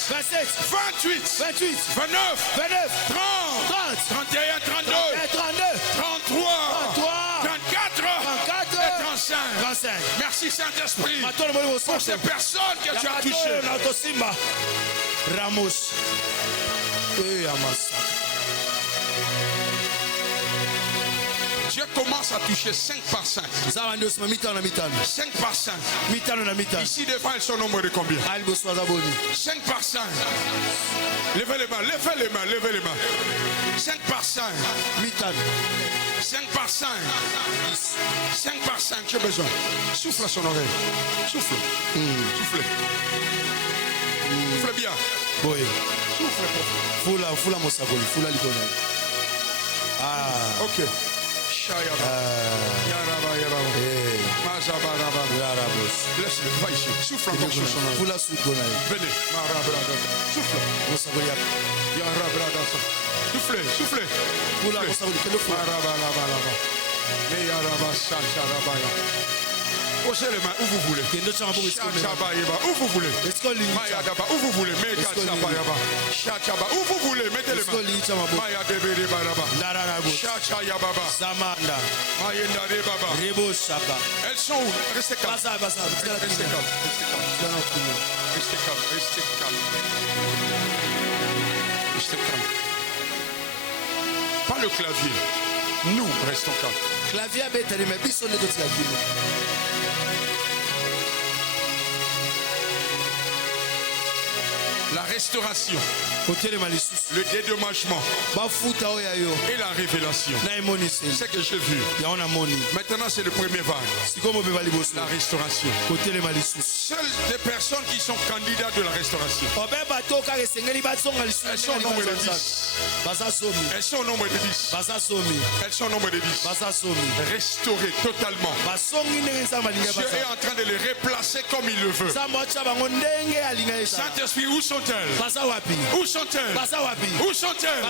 28, 29, 30, 31, 32, 33, 34 et 35. Merci Saint-Esprit pour ces personnes que tu as touchées. Ramos. Dieu commence à toucher 5 par 5. 5 par 5. Ici devant, elles sont nombre de combien? 5 par 5. Levez les mains, levez les mains, levez les mains. 5 par 5. 5 par 5. 5 par 5, j'ai besoin. Souffle à son oreille. Souffle. Souffle. Souffle bien. Oui. Souffle. Fula mosaboli, fula likona. Ok. Laisse-le, va ici. Souffle encore sur son oreille. Fula sudona. Venez. Souffle. Mosaboli. Soufflez, soufflez. Fula mosaboli, quel fou. Posez les mains où vous voulez. Où vous voulez. Où vous voulez. Où vous voulez. Mettez les mains. Elles sont où? Restez calmes. Restez calmes. Restez calmes. Restez calmes. Pas le clavier. Nous restons calmes. Clavier betali mais biso ne totika kilo. La restauration, le dédommagement et la révélation. C'est ce que j'ai vu. Maintenant, c'est le premier vague. La restauration. Seules des personnes qui sont candidats de la restauration. Elles sont au nombre de 10. Elles sont au nombre de 10. Elles sont au nombre de 10. Restaurées totalement. Dieu est en train de les replacer comme il le veut. Saint-Esprit, où sont-elles? Où sont-elles? Où sont-elles?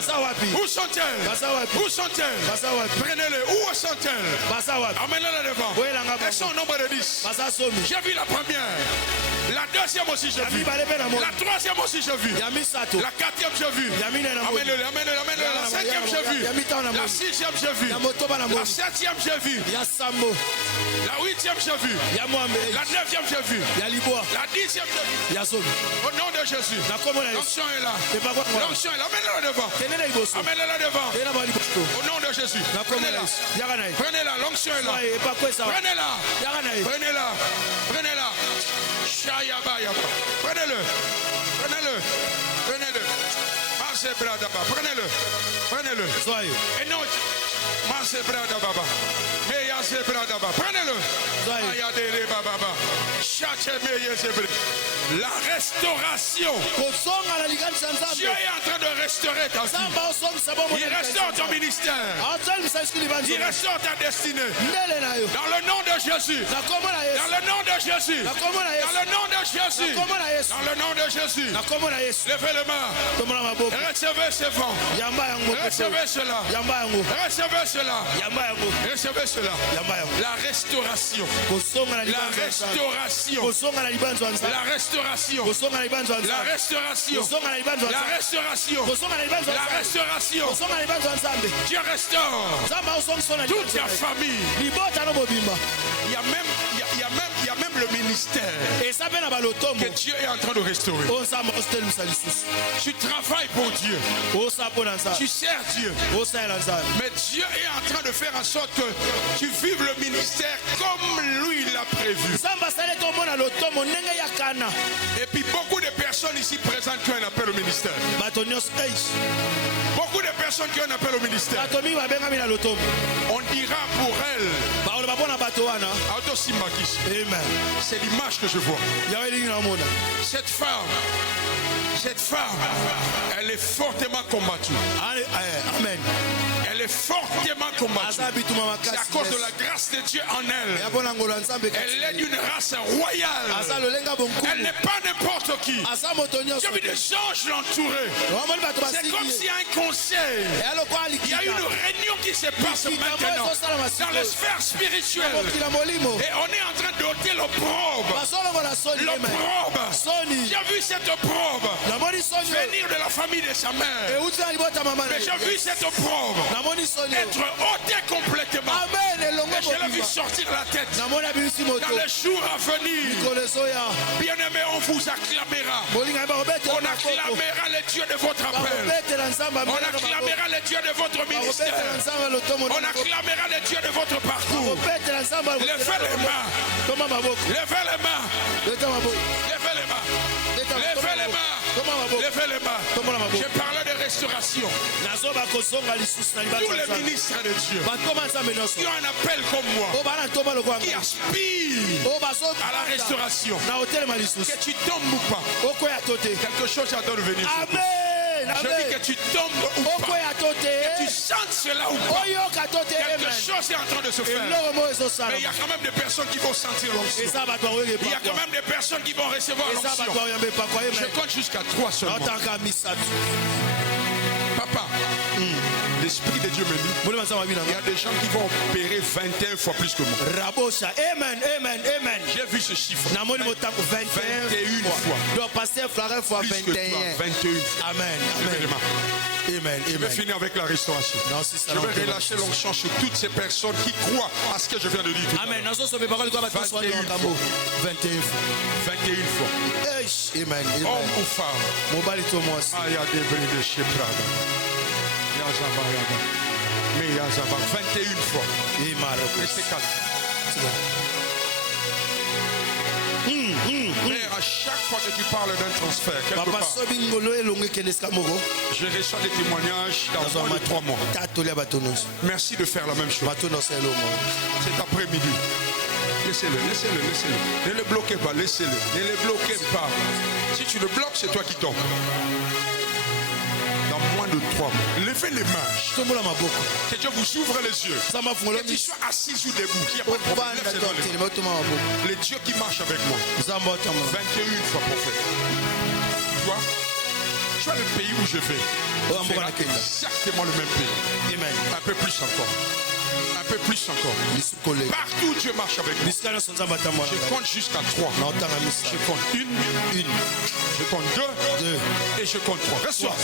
Où sont-elles? Où sont-elles? Prenez-les. Où sont-elles? Amenez-les devant. Elles sont au nombre de 10. J'ai vu la première. La deuxième aussi j'ai vu. La troisième aussi j'ai vu. La quatrième j'ai vu. Amenez-les. La cinquième j'ai vu. La sixième, j'ai vu. La septième, j'ai vu. La huitième, j'ai vu. La neuvième, j'ai vu. La dixième, j'ai vu. Au nom de Jésus. L'onction est là. L'onction est là. Amène-la devant. Amène-la devant. Au nom de Jésus. Prenez-la. Prenez-la. L'onction est là. Prenez-la. Prenez-la. Prenez-la. Shayaba. Prenez-le. Prenez-le. Prenez-le. Prenez-le. Prenez-le. Et non. Prenez-le. La restauration. Dieu est en train de restaurer ta vie. Il restaure ton ministère. Il restaure ta destinée. Dans le nom de Jésus. Dans le nom de Jésus. Dans le nom de Jésus. Dans le nom de Jésus. Levez les mains. Recevez ce vent. Recevez cela. Recevez cela. Recevez cela. La restauration. La restauration. La restauration. La restauration. La restauration. La restauration. Dieu restaure toute ta famille. Il y a même le ministère que Dieu est en train de restaurer. Tu travailles pour Dieu. Tu sers Dieu. Mais Dieu est en train de faire en sorte que tu vives le ministère comme lui l'a prévu. Et puis beaucoup de personnes ici présentes qui ont un appel au ministère. Beaucoup de personnes qui ont un appel au ministère. On dira pour elle. C'est l'image que je vois. Cette femme, elle est fortement combattue. Amen. Elle est fortement combattue. C'est à cause de la grâce de Dieu en elle. Elle est d'une race royale. Elle n'est pas n'importe qui. J'ai vu des anges l'entourer. C'est comme s'il y a un conseil. Il y a une réunion qui se passe maintenant dans les sphères spirituelles. Et on est en train d'ôter l'opprobre. L'opprobre. J'ai vu cette opprobre venir de la famille de sa mère. Mais j'ai vu cette opprobre être ôté complètement. Et je l'ai vu sortir la tête. Dans les jours à venir, bien-aimés, on vous acclamera. On acclamera les dieux de votre appel. On acclamera les dieux de votre ministère. On acclamera les dieux de votre parcours. Levez les mains. Levez les mains. Levez les mains. Levez les mains. Levez les mains. Je parlais de restauration. Tous les ministres de Dieu qui ont un appel comme moi, qui aspirent à la restauration, que tu tombes ou pas, quelque chose est en train de venir. Je dis que tu tombes ou pas, que tu sens cela ou pas, quelque chose est en train de se faire. Mais il y a quand même des personnes qui vont sentir l'onction. Il y a quand même des personnes qui vont recevoir l'onction. Je compte jusqu'à 3 seulement. Papa, l'Esprit de Dieu me dit, il y a des gens qui vont opérer 21 fois plus que moi. Amen, amen, amen. J'ai vu ce chiffre. 21 fois. Donc, pasteur frère fois 21. 21 fois. Amen. Amen. Je vais finir avec la restauration. Je vais relâcher l'onction sur toutes ces personnes qui croient à ce que je viens de dire. Amen. 21 fois. 21 fois. Amen. Homme ou femme. Il y a des bris de chez Prada. 21 fois. Restez calme. Mais à chaque fois que tu parles d'un transfert, quelque part, je reçois des témoignages dans moins de 3 mois. Merci de faire la même chose. Cet après-midi. Laissez-le. Ne le bloquez pas, laissez-le. Ne le bloquez pas. Si tu le bloques, c'est toi qui tombes. Dans moins de 3 mois. Levez les mains. Que Dieu vous ouvre les yeux. Que tu sois assis ou debout. Il n'y a pas de problème. Les dieux qui marchent avec moi. 21 fois prophète. Tu vois le pays où je vais. C'est exactement le même pays. Un peu plus encore. Un peu plus encore. Partout Dieu marche avec moi. Je compte jusqu'à 3. Je compte 1. Je compte 2. Et je compte 3. Reçois.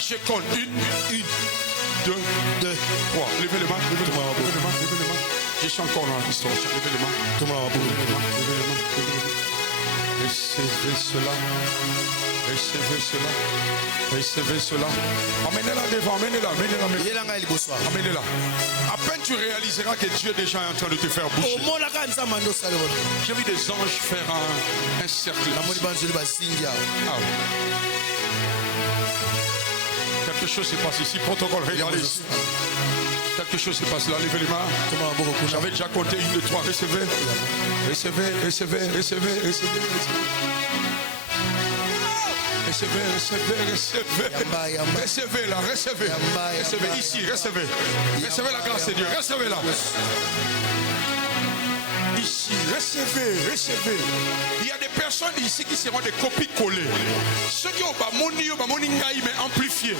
Je compte 1, 2, 3. Levez les mains, levez les mains, levez les mains, levez les mains. Je suis encore dans la distorsion. Levez les mains. Recevez cela. Recevez cela. Recevez cela. Amenez-la devant, amenez-la, amenez-la, amenez-la. À peine tu réaliseras que Dieu déjà est en train de te faire bouger. J'ai vu des anges faire un cercle. Ah oui. Quelque chose se passe ici. Protocole, regardez ici. Quelque chose se passe là. Levez les mains. J'avais déjà compté 1, 2, 3. Recevez. Recevez, recevez, recevez, recevez. Recevez, recevez, recevez. Recevez là, recevez. Recevez ici, recevez. Recevez la grâce de Dieu. Recevez-la. Ici, recevez, recevez. Il y a des personnes ici qui seront des copies collées. Ceux qui ont bamoni mais amplifiés.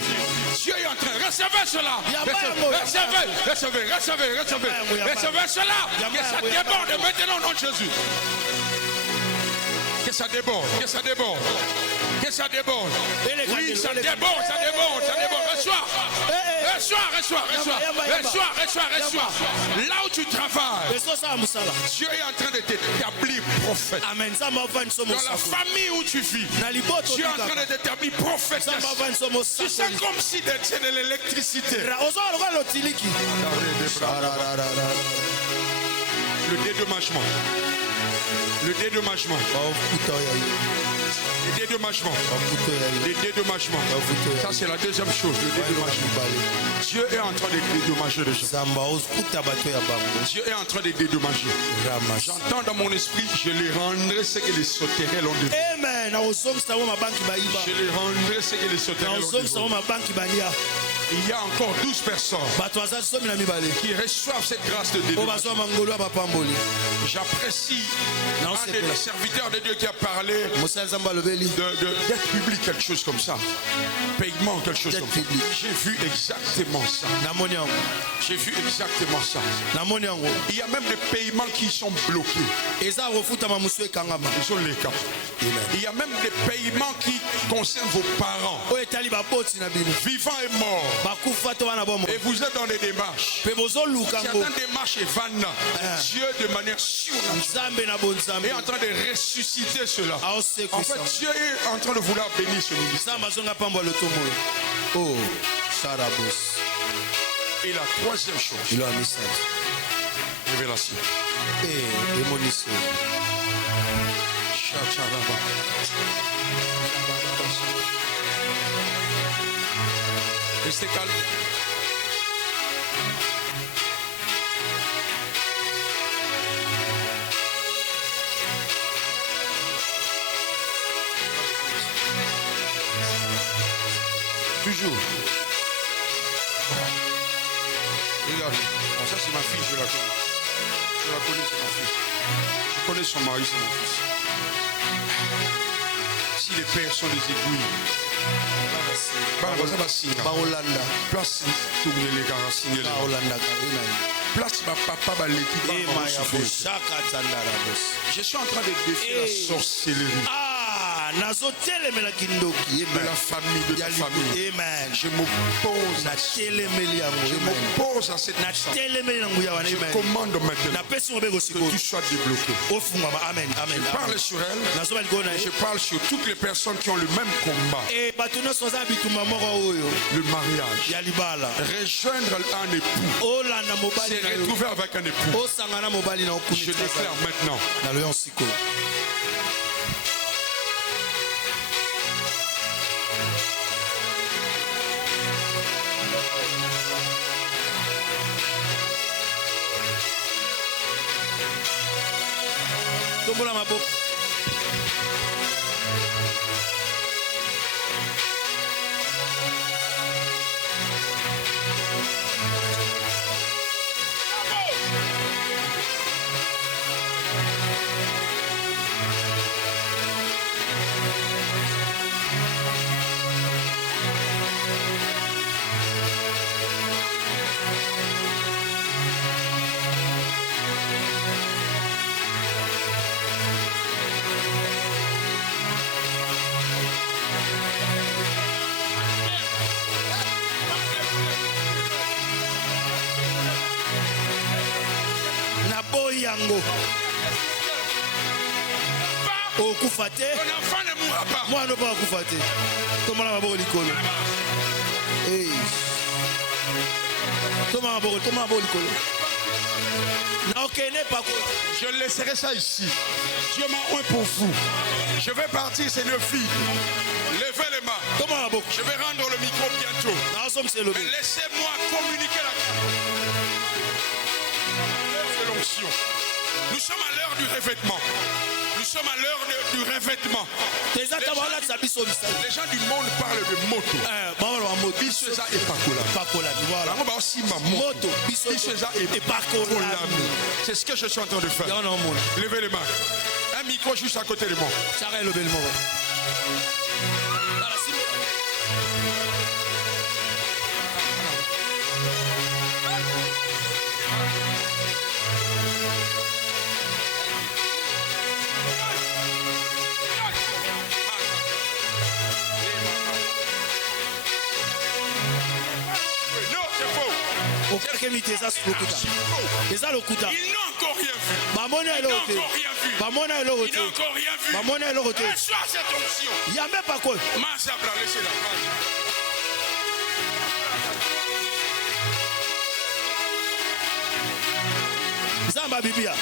Dieu est en train. Recevez cela. Recevez, recevez, recevez, recevez. Recevez cela. Que ça déborde maintenant au nom de Jésus. Que ça déborde, que ça déborde. Que ça déborde. Oui, ça déborde, ça déborde, ça déborde. Reçois. Reçois, reçois, reçois. Reçois, reçois, reçois. Là où tu travailles, Dieu est en train de t'établir prophète. Amen. Dans la famille où tu vis, Dieu est en train de t'établir prophète. Tu sais comme si c'est de l'électricité. Le dédommagement. Le dédommagement. Le dédommagement. Le dédommagement. Ça, c'est la deuxième chose. Le dédommagement. Dieu est en train de dédommager les gens. Dieu est en train de dédommager. J'entends dans mon esprit, je les rendrai ce que les sauterelles ont dévolu. Amen. Je les rendrai ce que les sauterelles ont dévolu. Il y a encore 12 personnes qui reçoivent cette grâce de dédommagement. J'apprécie un des serviteurs de Dieu qui a parlé d'être public, quelque chose comme ça. Paiement, quelque chose comme ça. J'ai vu exactement ça. J'ai vu exactement ça. Il y a même des paiements qui sont bloqués. Il y a même des paiements qui concernent vos parents, vivants et morts. Et vous êtes dans des démarches. Certaines démarches et vannes. Dieu de manière surnaturelle est en train de ressusciter cela. En fait, Dieu est en train de vouloir bénir ce ministère. Et la troisième chose, révélation. Restez calme. Toujours. Regarde. Bon, ça c'est ma fille, je la connais. Je la connais, c'est ma fille. Je connais son mari, c'est mon fils. Si les pères sont des aiguilles, place tourner les gars, signer les place ma papa l'équipe. Je suis en train de défier la sorcellerie. De la famille, de ta famille. Amen. Je m'oppose à cette puissance. Je commande maintenant que tu sois débloqué. Amen. Je parle sur elle. Je parle sur toutes les personnes qui ont le même combat. Le mariage. Rejoindre un époux. Se retrouver avec un époux. Je déclare maintenant. Tombola maboko. bongo. Oh, Koufate. Ton enfant ne mourra pas. Moi, je ne vais pas Koufate. Comment la mabou Nicolo? Hey. Comment la mabou Nicolo? Je laisserai ça ici. Dieu m'a oint pour vous. Je vais partir, Seigneur fille. Levez les mains. Je vais rendre le micro bientôt. Mais laissez-moi communiquer la l'onction. Nous sommes à l'heure du revêtement. Nous sommes à l'heure du revêtement. Les gens du monde parlent de moto. Bisweza et Pakola. Moto, Bisweza et Pakola. C'est ce que je suis en train de faire. Levez les mains. Un micro juste à côté de moi. Il n'a encore rien vu. Il n'a encore rien vu. Il n'a encore rien vu. Reçois cette onction. Il n'y a même pas quoi. Massabla, laissez-la. Zamba Bibia.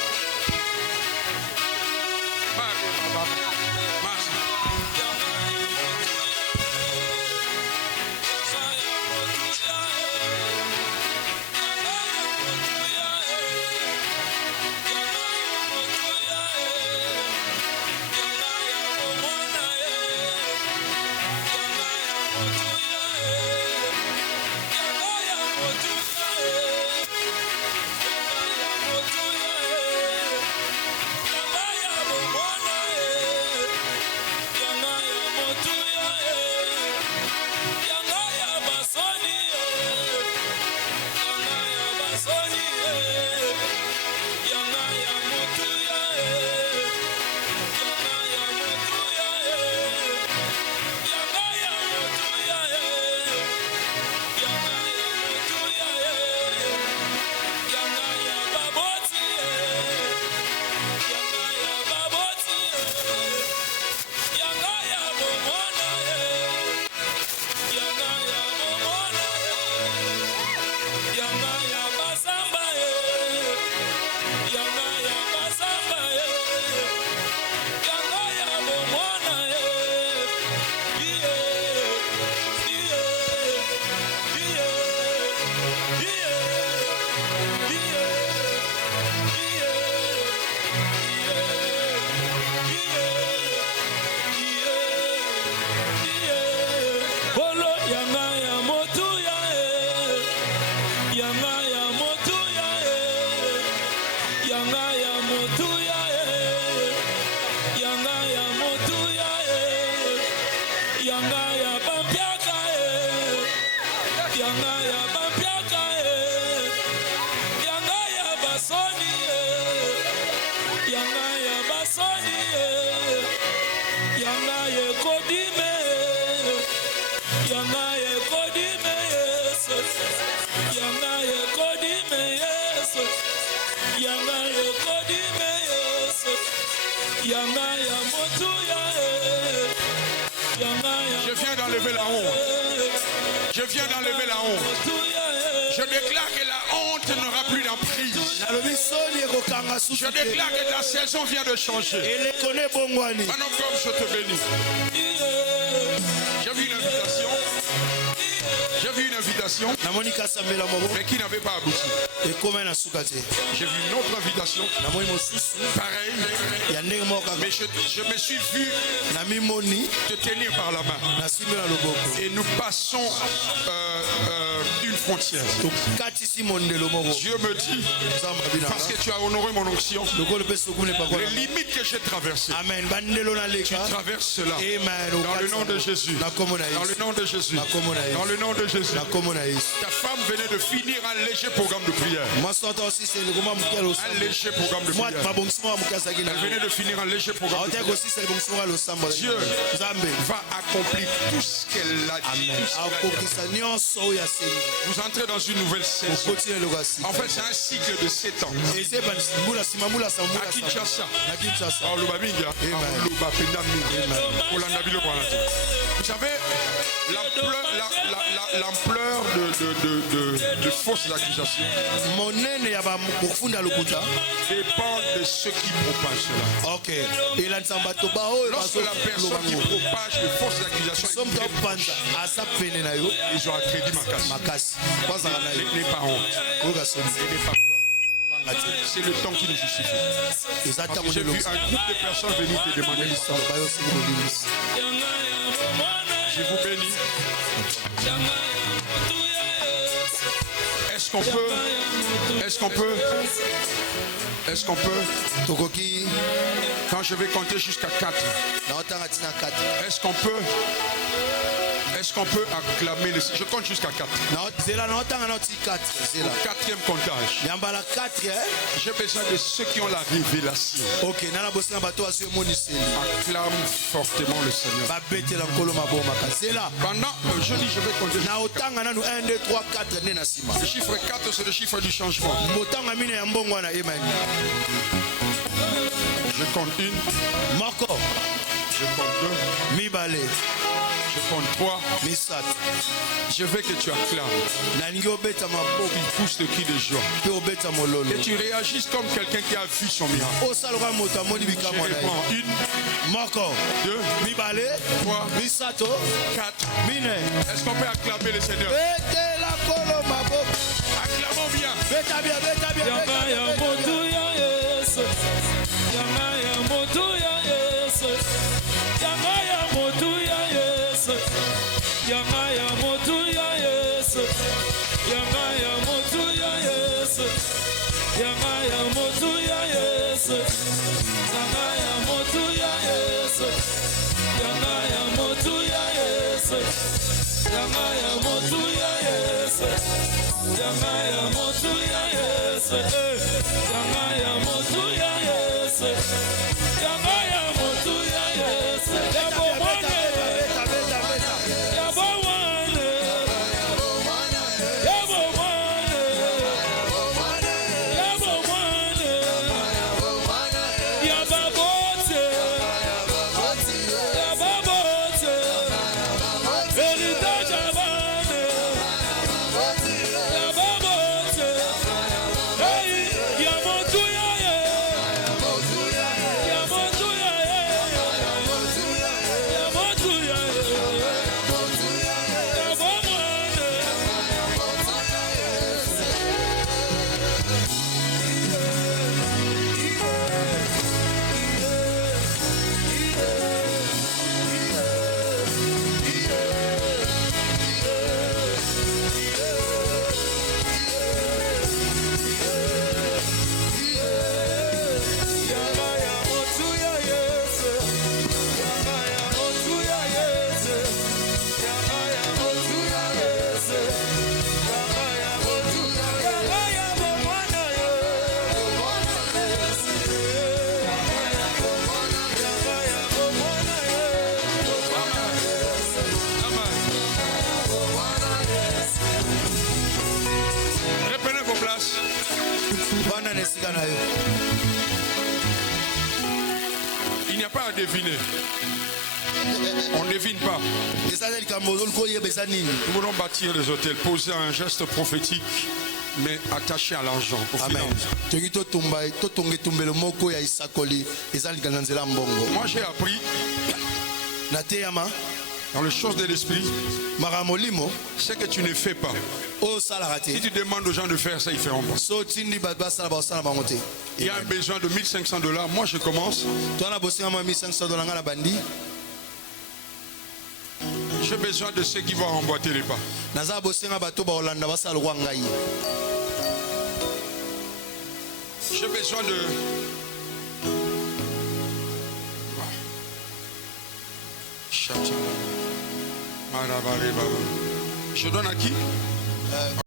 Je viens d'enlever la honte. Je viens d'enlever la honte. Je déclare que la honte n'aura plus d'emprise. Je déclare que ta saison vient de changer. Maintenant, comme je te bénis. J'ai vu une invitation. J'ai vu une invitation, mais qui n'avait pas abouti. J'ai vu une autre invitation, pareil, mais je me suis vu te tenir par la main. Et nous passons une frontière. Dieu me dit, parce que tu as honoré mon onction, les limites que j'ai traversées, tu traverses cela. Dans le nom de Jésus. Dans le nom de Jésus. Dans le nom de Jésus. Dans Ta femme venait de finir un léger programme de prière. Un léger programme de prière. Elle venait de finir un léger programme de prière. Dieu va accomplir tout ce qu'elle a dit. Vous entrez dans une nouvelle saison. En fait, c'est un cycle de 7 ans. À Kinshasa. Vous savez, l'ampleur de fausses accusations dépend de ceux qui propagent cela. Lorsque la personne qui propage de fausses accusations ils ont accrédité ma casse. N'est pas honte. N'est pas peur. C'est le temps qui nous justifie. Parce que j'ai vu un groupe de personnes venir te demander l'histoire. Je vous bénis. Est-ce qu'on peut quand je vais compter jusqu'à 4, est-ce qu'on peut acclamer je compte jusqu'à 4. Au quatrième comptage, j'ai besoin de ceux qui ont la révélation. Acclame fortement le Seigneur. Pendant je dis je vais compter. Le chiffre 4, c'est le chiffre du changement. Je compte 1. Je compte 2. Je compte 3. Je veux que tu acclames. Il pousse le cri de joie. Et tu réagisses comme quelqu'un qui a vu son miracle. Je réponds 1, 2, 3, 4. Est-ce qu'on peut acclamer le Seigneur? Acclamons bien. Il n'y a pas à deviner. On ne devine pas. Nous voulons bâtir les hôtels, poser un geste prophétique, mais attaché à l'argent. Moi j'ai appris dans les choses de l'esprit, ce que tu ne fais pas. Si tu demandes aux gens de faire ça, ils ne feront pas. Il y a un besoin de $1500. Moi je commence. J'ai besoin de ceux qui vont emboîter les pas. J'ai besoin de... Je donne à qui?